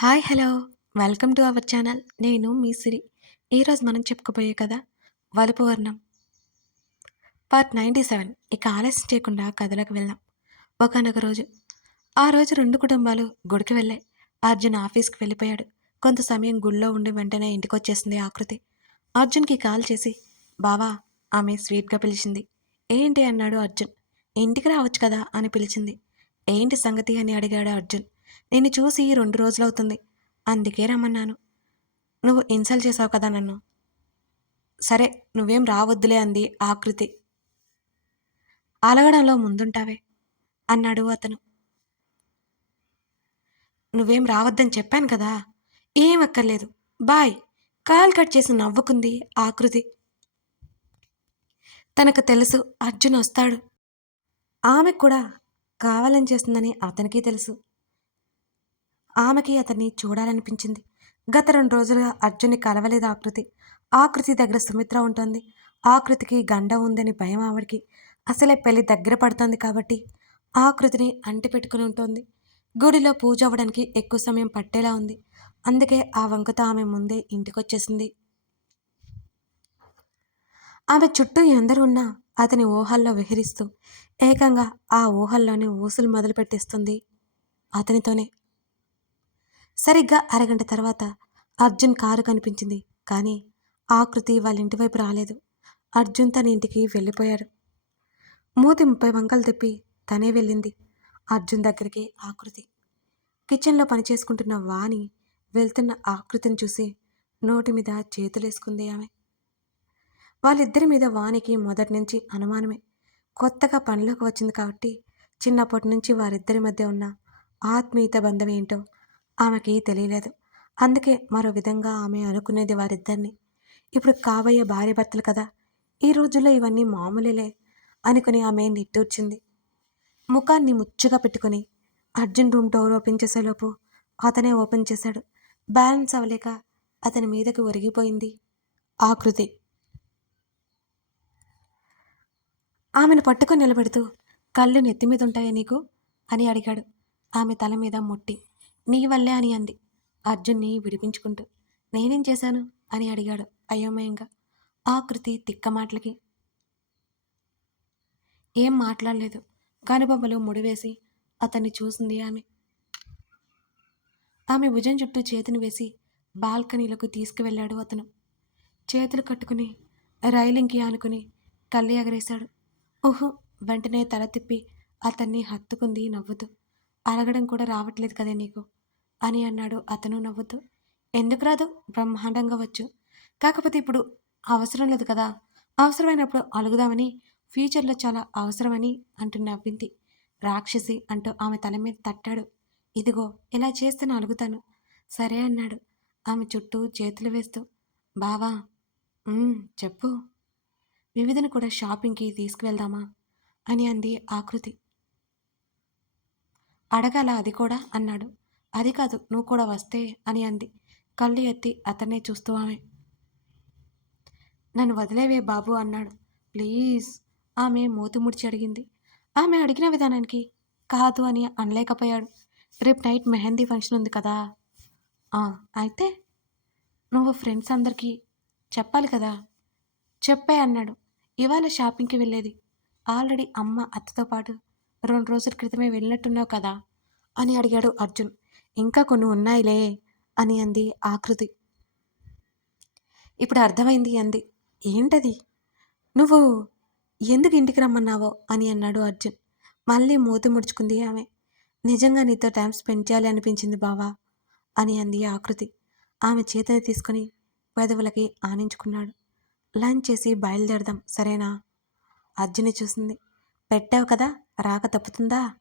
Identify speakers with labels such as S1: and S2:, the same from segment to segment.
S1: Hi hello. Welcome to our channel. నేను మీ సిరి. ఈరోజు మనం చెప్పుకోబోయే కదా వలుపు వర్ణం. Part ninety seven. ఇక ఆలస్యం చేయకుండా కథలకు వెళ్దాం. ఒకనొక రోజు ఆ రోజు రెండు కుటుంబాలు గుడికి వెళ్ళాయి అర్జున్ ఆఫీస్కి వెళ్ళిపోయాడు. కొంత సమయం గుడిలో ఉండి వెంటనే ఇంటికి వచ్చేసింది ఆకృతి. అర్జున్కి కాల్ చేసి బావా ఆమె స్వీట్గా పిలిచింది. ఏంటి? అన్నాడు అర్జున్. ఇంటికి రావచ్చు కదా? అని పిలిచింది. ఏంటి సంగతి? అని అడిగాడు అర్జున్. నేను చూసి రెండు రోజులవుతుంది. అందుకే రమ్మన్నాను. నువ్వు ఇన్సల్ట్ చేసావు కదా నన్ను. సరే నువ్వేం రావద్దులే అంది ఆకృతి అలగడంలో ముందుంటావే అన్నాడు అతను. నువ్వేం రావద్దని చెప్పాను కదా? ఏం అక్కర్లేదు. బాయ్. కాల్ కట్ చేసి నవ్వుకుంది ఆకృతి తనకు తెలుసు అర్జున్ వస్తాడు. ఆమె కూడా కావాలని చేస్తుందని అతనికి తెలుసు. ఆమెకి అతన్ని చూడాలనిపించింది. గత రెండు రోజులుగా అర్జున్ని కలవలేదు ఆకృతి. ఆకృతి దగ్గర సుమిత్ర ఉంటుంది. ఆకృతికి గండ ఉందని భయం ఆవిడికి. అసలే పెళ్ళి దగ్గర పడుతుంది కాబట్టి ఆకృతిని అంటి పెట్టుకుని ఉంటుంది. గుడిలో పూజ అవ్వడానికి ఎక్కువ సమయం పట్టేలా ఉంది. అందుకే ఆ వంకతో ఆమె ముందే ఇంటికొచ్చేసింది. ఆమె చుట్టూ ఎందరు ఉన్నా అతని ఊహల్లో విహరిస్తూ ఏకంగా ఆ ఊహల్లోనే ఊసులు మొదలుపెట్టేస్తుంది అతనితోనే. సరిగ్గా అరగంట తర్వాత అర్జున్ కారు కనిపించింది కానీ ఆకృతి వాళ్ళ ఇంటి వైపు రాలేదు. అర్జున్ తన ఇంటికి వెళ్ళిపోయాడు. మూతి ముప్పై వంకలు తిప్పి తనే వెళ్ళింది అర్జున్ దగ్గరికి ఆకృతి. కిచెన్లో పనిచేసుకుంటున్న వాణి వెళ్తున్న ఆకృతిని చూసి నోటి మీద చేతులేసుకుంది ఆమె. వాళ్ళిద్దరి మీద వానికి మొదటి నుంచి అనుమానమే. కొత్తగా పనిలోకి వచ్చింది కాబట్టి చిన్నప్పటి నుంచి వారిద్దరి మధ్య ఉన్న ఆత్మీయత బంధం ఏంటో ఆమెకి తెలియలేదు. అందుకే మరో విధంగా ఆమె అనుకునేది వారిద్దరిని. ఇప్పుడు కాబోయే భార్య భర్తలు కదా ఈ రోజుల్లో ఇవన్నీ మామూలేలే అనుకుని ఆమె నిట్టూర్చింది. ముఖాన్ని ముచ్చుగా పెట్టుకుని అర్జున్ రూమ్ డోర్ ఓపెన్ చేసేలోపు అతనే ఓపెన్ చేశాడు. బ్యాలెన్స్ అవ్వలేక అతని మీదకి ఒరిగిపోయింది ఆకృతి ఆమెను పట్టుకొని నిలబెడుతూ కళ్ళు నెత్తి మీద ఉంటాయా నీకు? అని అడిగాడు. ఆమె తల మీద ముట్టి. నీ వల్లే అని అంది. అర్జున్ని విడిపించుకుంటూ నేనేం చేశాను? అని అడిగాడు అయోమయంగా. ఆ కృతి తిక్క మాటలకి ఏం మాట్లాడలేదు. కనుబొమ్మలు ముడివేసి అతన్ని చూసింది ఆమె. ఆమె భుజం చుట్టూ చేతిని వేసి బాల్కనీలకు తీసుకువెళ్ళాడు అతను. చేతులు కట్టుకుని రైలింగ్కి ఆనుకుని కళ్ళు ఎగరేశాడు. ఊహు వెంటనే తల తిప్పి అతన్ని హత్తుకుంది నవ్వుతూ. అలగడం కూడా రావట్లేదు కదే నీకు. అని అన్నాడు. అతను నవ్వుతూ ఎందుకు రాదు? బ్రహ్మాండంగా వచ్చు. కాకపోతే ఇప్పుడు అవసరం లేదు కదా. అవసరమైనప్పుడు అలుగుదామని ఫ్యూచర్లో చాలా అవసరమని అంటూ నవ్వింది. రాక్షసి అంటూ ఆమె తల మీద తట్టాడు. ఇదిగో ఇలా చేస్తే అలుగుతాను. సరే అన్నాడు. ఆమె చుట్టూ చేతులు వేస్తూ బావా చెప్పు. వివిధను కూడా షాపింగ్కి తీసుకువెళ్దామా? అని అంది ఆకృతి. అడగాల అది కూడా? అన్నాడు. అది కాదు నువ్వు కూడా వస్తే అని అంది. కళ్ళు ఎత్తి అతన్నే చూస్తూ ఆమె. నన్ను వదిలేవే బాబు అన్నాడు. ప్లీజ్ ఆమె మూతి ముడిచి అడిగింది. ఆమె అడిగిన విధానానికి కాదు అని అనలేకపోయాడు. రేపు నైట్ మెహందీ ఫంక్షన్ ఉంది కదా. అయితే నువ్వు ఫ్రెండ్స్ అందరికీ చెప్పాలి కదా? చెప్పే అన్నాడు. ఇవాళ షాపింగ్కి వెళ్ళేది. ఆల్రెడీ అమ్మ అత్తతో పాటు రెండు రోజుల క్రితమే వెళ్ళినట్టున్నావు కదా అని అడిగాడు అర్జున్. ఇంకా కొన్ని ఉన్నాయిలే అని అంది ఆకృతి. ఇప్పుడు అర్థమైంది అంది. ఏంటది? నువ్వు ఎందుకు ఇంటికి రమ్మన్నావో అని అన్నాడు అర్జున్. మళ్ళీ మూతి ముడుచుకుంది ఆమె. నిజంగా నీతో టైం స్పెండ్ చేయాలి అనిపించింది బావా? అని అంది ఆకృతి. ఆమె చేతిని తీసుకుని పెదవులకి ఆనించుకున్నాడు. లంచ్ చేసి బయలుదేరదాం సరేనా? అర్జుని చూసింది. పెట్టావు కదా? రాక తప్పుతుందా?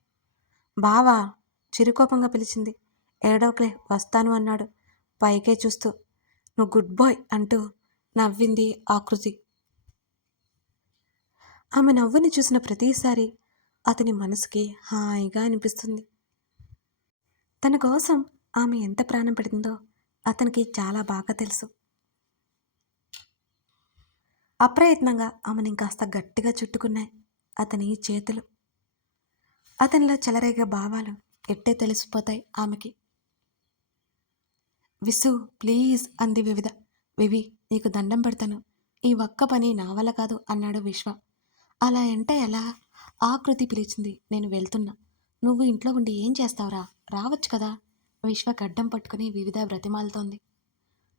S1: బావా? చిరుకోపంగా పిలిచింది. ఏడోకలే వస్తాను అన్నాడు. పైకే చూస్తూ. నువ్వు గుడ్ బాయ్ అంటూ నవ్వింది ఆకృతి ఆమె నవ్వుని చూసిన ప్రతిసారి అతని మనసుకి హాయిగా అనిపిస్తుంది. తన కోసం ఆమె ఎంత ప్రాణం పెడుతుందో అతనికి చాలా బాగా తెలుసు. అప్రయత్నంగా ఆమెను ఇంకాస్త గట్టిగా చుట్టుకున్నాయి అతని చేతులు. అతనిలో చెలరేగే భావాలు ఎట్టే తెలిసిపోతాయి ఆమెకి. విసు ప్లీజ్ అంది వివిధ. వివి నీకు దండం పెడతాను. ఈ ఒక్క పని నా వల్ల కాదు అన్నాడు విశ్వ. అలా అంటే ఎలా? ఆకృతి పిలిచింది. నేను వెళ్తున్నా. నువ్వు ఇంట్లో ఉండి ఏం చేస్తావురా? రావచ్చు కదా? విశ్వ గడ్డం పట్టుకుని వివిధ బ్రతిమాలుతోంది.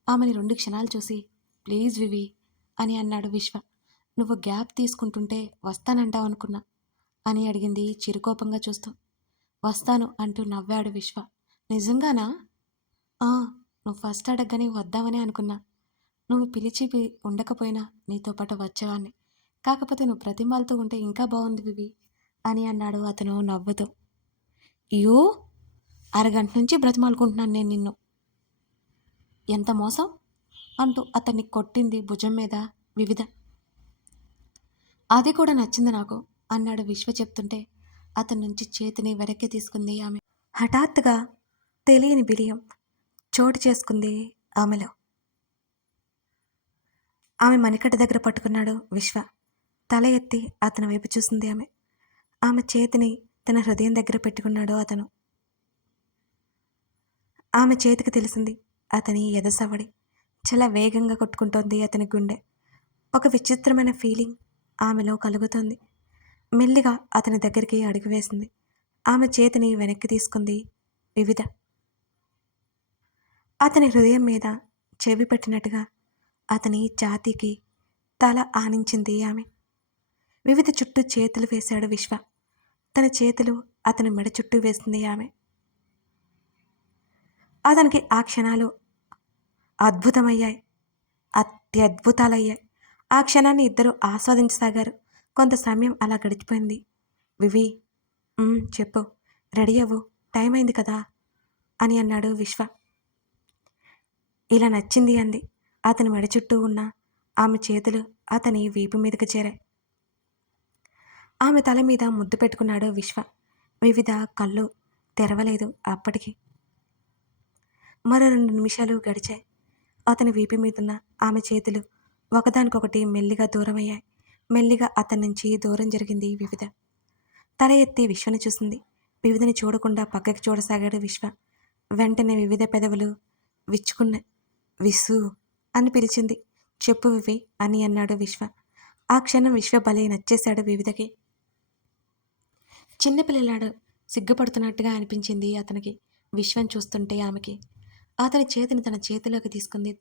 S1: ఆమెని రెండు క్షణాలు చూసి ప్లీజ్ వివి అని అన్నాడు విశ్వ. నువ్వు గ్యాప్ తీసుకుంటుంటే వస్తానంటావు అనుకున్నా అని అడిగింది చిరుకోపంగా చూస్తూ. వస్తాను అంటూ నవ్వాడు విశ్వ. నిజంగానా? "ఆ, నువ్వు ఫస్ట్ అడగని వద్దామని అనుకున్నా. నువ్వు పిలిచి ఉండకపోయినా నీతో పాటు వచ్చేవాడిని. కాకపోతే నువ్వు ప్రతిమాలతో ఉంటే ఇంకా బాగుంది వివి అని అన్నాడు అతను నవ్వుతూ. యూ? అరగంట నుంచి బ్రతిమాలుకుంటున్నాను నేను నిన్ను. ఎంత మోసం? అంటూ అతన్ని కొట్టింది భుజం మీద వివిధ. అది కూడా నచ్చింది నాకు అన్నాడు విశ్వ చెప్తుంటే అతని నుంచి చేతిని వెనక్కి తీసుకుంది ఆమె. హఠాత్తుగా తెలియని బిడియం చోటు చేసుకుంది ఆమెలో. ఆమె మణికట్ట దగ్గర పట్టుకున్నాడు విశ్వ. తల ఎత్తి అతని వైపు చూసింది ఆమె. ఆమె చేతిని తన హృదయం దగ్గర పెట్టుకున్నాడు అతను. ఆమె చేతికి తెలిసింది అతని ఎదసవడి. చాలా వేగంగా కొట్టుకుంటోంది అతని గుండె. ఒక విచిత్రమైన ఫీలింగ్ ఆమెలో కలుగుతోంది. మెల్లిగా అతని దగ్గరికి అడుగు వేసింది. ఆమె చేతిని వెనక్కి తీసుకుంది వివిధ. అతని హృదయం మీద చెవి పెట్టినట్టుగా అతని ఛాతీకి తల ఆనించింది ఆమె. వివిధ చుట్టూ చేతులు వేశాడు విశ్వ. తన చేతులు అతని మెడ చుట్టూ వేసింది ఆమె. అతనికి ఆ క్షణాలు అద్భుతమయ్యాయి. అత్యద్భుతాలయ్యాయి. ఆ క్షణాన్ని ఇద్దరు ఆస్వాదించసాగారు. కొంత సమయం అలా గడిచిపోయింది. వివి చెప్పు. రెడీ అవ్వు. టైం అయింది కదా? అని అన్నాడు విశ్వ. ఇలా నచ్చింది అంది. అతని మెడ చుట్టూ ఉన్న ఆమె చేతులు అతని వీపు మీదకి చేరాయి. ఆమె తల మీద ముద్దు పెట్టుకున్నాడు విశ్వ. వివిధ కళ్ళు తెరవలేదు అప్పటికి. మరో రెండు నిమిషాలు గడిచాయి. అతని వీపు మీదున్న ఆమె చేతులు ఒకదానికొకటి మెల్లిగా దూరమయ్యాయి. మెల్లిగా అతని నుంచి దూరం జరిగింది వివిధ. తల ఎత్తి విశ్వని చూసింది. వివిధని చూడకుండా పక్కకి చూడసాగాడు విశ్వ. వెంటనే వివిధ పెదవులు విచ్చుకున్నాయి. విసు అని పిలిచింది. చెప్పు వివి అని అన్నాడు విశ్వ. ఆ క్షణం విశ్వ భలే నచ్చేశాడు వివిధకి. చిన్నపిల్లలాడు సిగ్గుపడుతున్నట్టుగా అనిపించింది అతనికి విశ్వం చూస్తుంటే ఆమెకి. అతని చేతిని తన చేతిలోకి తీసుకుంది.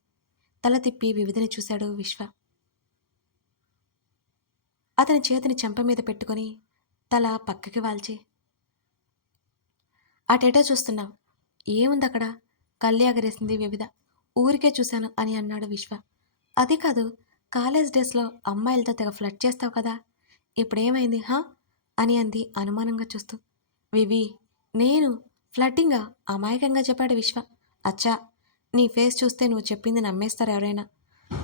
S1: తల తిప్పి వివిధని చూశాడు విశ్వ. అతని చేతిని చెంప మీద పెట్టుకొని తల పక్కకి వాల్చి అటేటో చూస్తున్నావు. ఏముంది అక్కడ కళ్ళి ఎగరేసింది వివిధ. ఊరికే చూశాను అని అన్నాడు విశ్వ. అది కాదు కాలేజ్ డేస్లో అమ్మాయిలతో తెగ ఫ్లడ్ చేస్తావు కదా. ఇప్పుడేమైంది హా? అని అంది అనుమానంగా చూస్తూ. వివి నేను ఫ్లడ్డింగా అమాయకంగా చెప్పాడు విశ్వ. అచ్చా నీ ఫేస్ చూస్తే నువ్వు చెప్పింది నమ్మేస్తారు ఎవరైనా?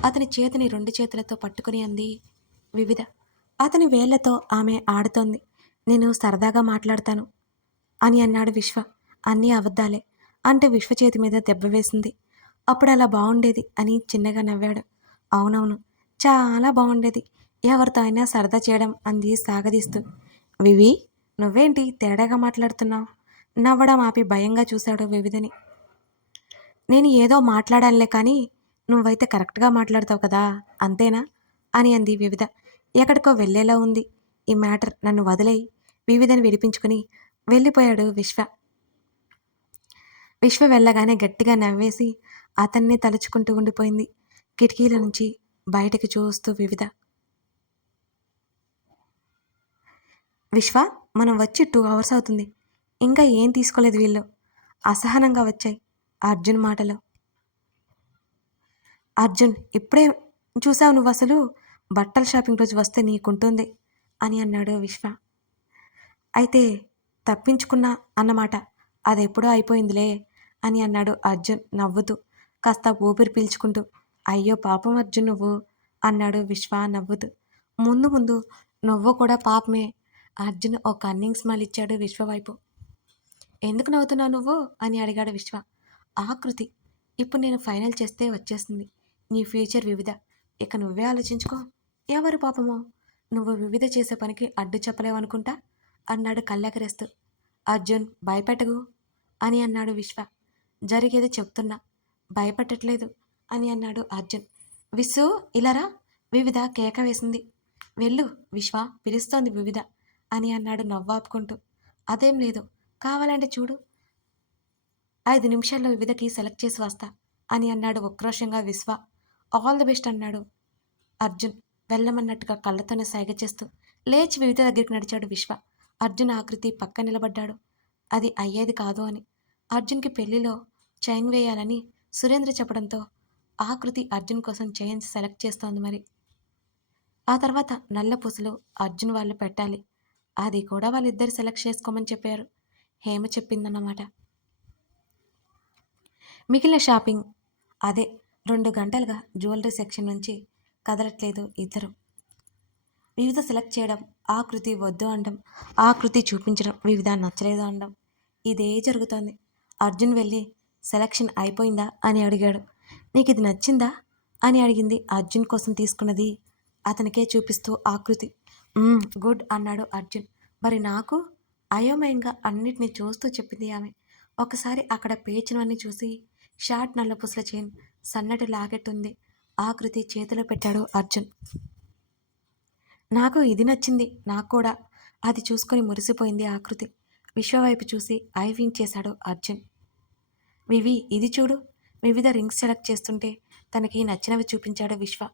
S1: అతని చేతిని రెండు చేతులతో పట్టుకుని అంది వివిధ. అతని వేళ్ళతో ఆమె ఆడుతోంది. నేను సరదాగా మాట్లాడతాను అని అన్నాడు విశ్వ. అన్నీ అబద్ధాలే అంటే విశ్వ చేతి మీద దెబ్బ వేసింది. అప్పుడు అలా బాగుండేది అని చిన్నగా నవ్వాడు. అవునవును చాలా బాగుండేది ఎవరితో అయినా సరదా చేయడం అంది సాగదీస్తూ. వివి నువ్వేంటి తేడాగా మాట్లాడుతున్నావు? నవ్వడం ఆపి భయంగా చూశాడు వివిధని నేను ఏదో మాట్లాడానులే కానీ నువ్వైతే కరెక్ట్గా మాట్లాడతావు కదా అంతేనా? అని అంది వివిధ. ఎక్కడికో వెళ్ళేలా ఉంది. ఈ మ్యాటర్ నన్ను వదిలేయి. వివిధని విడిపించుకుని వెళ్ళిపోయాడు విశ్వ. విశ్వ వెళ్ళగానే గట్టిగా నవ్వేసి అతన్ని తలుచుకుంటూ ఉండిపోయింది. కిటికీల నుంచి బయటకు చూస్తూ వివిధ. విశ్వ మనం వచ్చి టూ అవర్స్ అవుతుంది. ఇంకా ఏం తీసుకోలేదు వీళ్ళు. అసహనంగా వచ్చాయి అర్జున్ మాటలు. అర్జున్ ఇప్పుడే చూసావు నువ్వు అసలు? బట్టల షాపింగ్ రోజు వస్తే నీకుంటుంది అని అన్నాడు విశ్వ. అయితే తప్పించుకున్నా అన్నమాట. అది ఎప్పుడో అయిపోయిందిలే అని అన్నాడు అర్జున్ నవ్వుతూ. కాస్త ఊపిరి పీల్చుకుంటూ అయ్యో పాపం అర్జున్ నువ్వు అన్నాడు విశ్వ నవ్వుతూ. ముందు ముందు నువ్వు కూడా పాపమే అర్జున్ ఒక కన్నింగ్ స్మైల్ ఇచ్చాడు విశ్వ వైపు. ఎందుకు నవ్వుతున్నావు నువ్వు? అని అడిగాడు విశ్వ. ఆకృతి ఇప్పుడు నేను ఫైనల్ చేస్తే వచ్చేస్తుంది. నీ ఫ్యూచర్ వివిధ. ఇక నువ్వే ఆలోచించుకో. ఎవరు పాపమో? నువ్వు వివిధ చేసే పనికి అడ్డు చెప్పలేవనుకుంటా అన్నాడు కళ్ళెకరేస్తూ అర్జున్ భయపెట్టగు అని అన్నాడు విశ్వ. జరిగేది చెప్తున్నా. భయపడట్లేదు అని అన్నాడు అర్జున్. విసు ఇలారా వివిధ కేక వేసింది. వెళ్ళు విశ్వ పిలుస్తోంది వివిధ అని అన్నాడు నవ్వాపుకుంటూ. అదేం లేదు. కావాలంటే చూడు. ఐదు నిమిషాల్లో వివిధకి సెలెక్ట్ చేసి వస్తా అని అన్నాడు ఉక్రోషంగా విశ్వ. ఆల్ ది బెస్ట్ అన్నాడు అర్జున్ వెళ్ళమన్నట్టుగా కళ్ళతోనే సైగ చేస్తూ లేచి వివిధ దగ్గరికి నడిచాడు విశ్వ. అర్జున్ ఆకృతి పక్క నిలబడ్డాడు. అది అయ్యేది కాదు అని. అర్జున్కి పెళ్ళిలో చైన్ వేయాలని సురేంద్ర చెప్పడంతో ఆకృతి అర్జున్ కోసం చైన్స్ సెలెక్ట్ చేస్తోంది మరి. ఆ తర్వాత నల్లపూసలు అర్జున్ వాళ్ళు పెట్టాలి. అది కూడా వాళ్ళిద్దరు సెలెక్ట్ చేసుకోమని చెప్పారు. హేమ చెప్పిందన్నమాట. మిగిలిన షాపింగ్ అదే రెండు గంటలుగా జ్యువెలరీ సెక్షన్ నుంచి కదలట్లేదు ఇద్దరు. వివిధ సెలెక్ట్ చేయడం ఆకృతి వద్దు అనడం ఆకృతి చూపించడం వివిధ నచ్చలేదు అనడం ఇదే జరుగుతోంది. అర్జున్ వెళ్ళి సెలక్షన్ అయిపోయిందా అని అడిగాడు. నీకు ఇది నచ్చిందా? అని అడిగింది అర్జున్ కోసం తీసుకున్నది అతనికే చూపిస్తూ ఆకృతి. గుడ్ అన్నాడు అర్జున్. మరి నాకు? అయోమయంగా అన్నిటిని చూస్తూ చెప్పింది ఆమె. ఒకసారి అక్కడ పేచినవన్నీ చూసి షార్ట్ నల్లపూసల చైన్ సన్నటి లాగెట్టుంది ఆకృతి చేతిలో పెట్టాడు అర్జున్. నాకు ఇది నచ్చింది నాకు కూడా. అది చూసుకొని మురిసిపోయింది ఆకృతి. విశ్వ వైపు చూసి ఐ చేశాడు అర్జున్. వివి ఇది చూడు. వివిధ రింగ్స్ సెలెక్ట్ చేస్తుంటే తనకి నచ్చినవి చూపించాడు విశ్వ.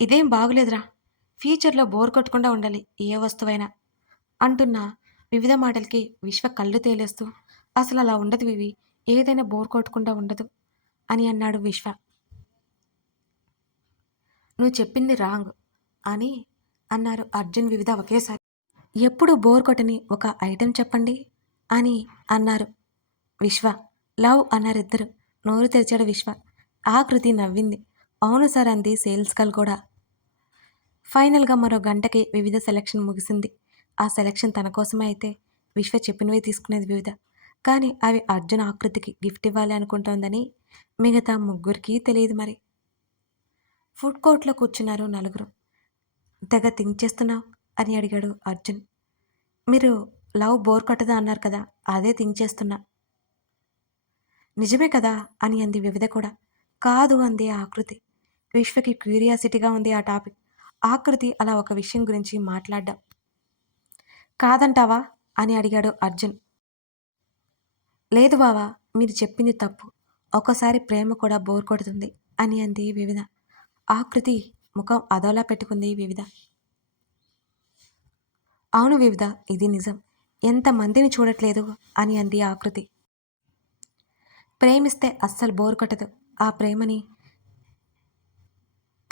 S1: ఇదేం బాగులేదురా. ఫ్యూచర్లో బోర్ కొట్టకుండా ఉండాలి ఏ వస్తువైనా. అంటున్న వివిధ మాటలకి విశ్వ కళ్ళు తేలేస్తూ. అసలు అలా ఉండదు వివి ఏదైనా బోర్ కొట్టకుండా ఉండదు అని అన్నాడు విశ్వ. నువ్వు చెప్పింది రాంగ్ అని అన్నారు అర్జున్ వివిధ ఒకేసారి. ఎప్పుడు బోర్ కొట్టని ఒక ఐటెం చెప్పండి. అని అన్నారు. విశ్వ లవ్ అన్నారు ఇద్దరు నోరు తెరిచాడు విశ్వ. ఆకృతి నవ్వింది. అవును సార్ అంది సేల్స్ గర్ల్ కూడా. ఫైనల్గా మరో గంటకి వివిధ సెలక్షన్ ముగిసింది. ఆ సెలక్షన్ తన కోసమే అయితే విశ్వ చెప్పినవి తీసుకునేది వివిధ. కానీ అవి అర్జున్ ఆకృతికి గిఫ్ట్ ఇవ్వాలి అనుకుంటోందని మిగతా ముగ్గురికి తెలియదు మరి. ఫుడ్ కోర్ట్లో కూర్చున్నారు నలుగురు. తెగ థింక్ చేస్తున్నావు? అని అడిగాడు అర్జున్. మీరు లవ్ బోర్ కొట్టదా అన్నారు కదా అదే థింక్ చేస్తున్నా నిజమే కదా అని అంది వివిధ కూడా. కాదు అంది ఆకృతి. విశ్వకి క్యూరియాసిటీగా ఉంది ఆ టాపిక్. ఆకృతి అలా ఒక విషయం గురించి మాట్లాడ్డా. కాదంటావా అని అడిగాడు అర్జున్. లేదు బావా మీరు చెప్పింది తప్పు. ఒక్కోసారి ప్రేమ కూడా బోర్ కొడుతుంది అని అంది వివిధ. ఆకృతి ముఖం అదోలా పెట్టుకుంది వివిధ. అవును వివిధ ఇది నిజం. ఎంతమందిని చూడట్లేదు అని అంది ఆకృతి. ప్రేమిస్తే అస్సలు బోర్ కొట్టదు. ఆ ప్రేమని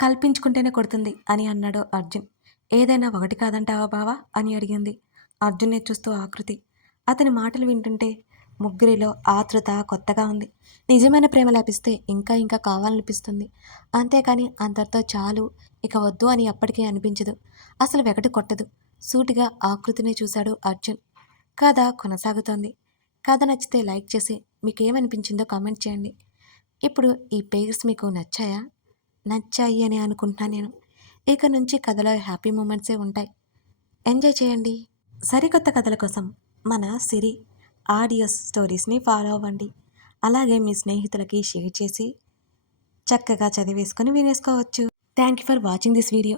S1: కల్పించుకుంటేనే కొడుతుంది అని అన్నాడు అర్జున్. ఏదైనా ఒకటి కాదంటావా బావా అని అడిగింది. అర్జున్నే చూస్తూ ఆకృతి. అతని మాటలు వింటుంటే ముగ్గురిలో ఆతృత కొత్తగా ఉంది. నిజమైన ప్రేమ లభిస్తే ఇంకా ఇంకా కావాలనిపిస్తుంది. అంతేకాని అందరితో చాలు ఇక వద్దు అని అప్పటికే అనిపించదు. అసలు వెగటి కొట్టదు. సూటిగా ఆకృతినే చూశాడు అర్జున్. కథ కొనసాగుతోంది. కథ నచ్చితే లైక్ చేసి మీకు ఏమనిపించిందో కామెంట్ చేయండి. ఇప్పుడు ఈ పేర్స్ మీకు నచ్చాయా? నచ్చాయి అని అనుకుంటున్నా నేను. ఇక నుంచి కథలో హ్యాపీ మూమెంట్సే ఉంటాయి. ఎంజాయ్ చేయండి. సరికొత్త కథల కోసం మన సిరి ఆడియోస్ స్టోరీస్ని ఫాలో అవ్వండి. అలాగే మీ స్నేహితులకి షేర్ చేసి చక్కగా చదివేసుకొని వినేసుకోవచ్చు. Thank you for watching this video.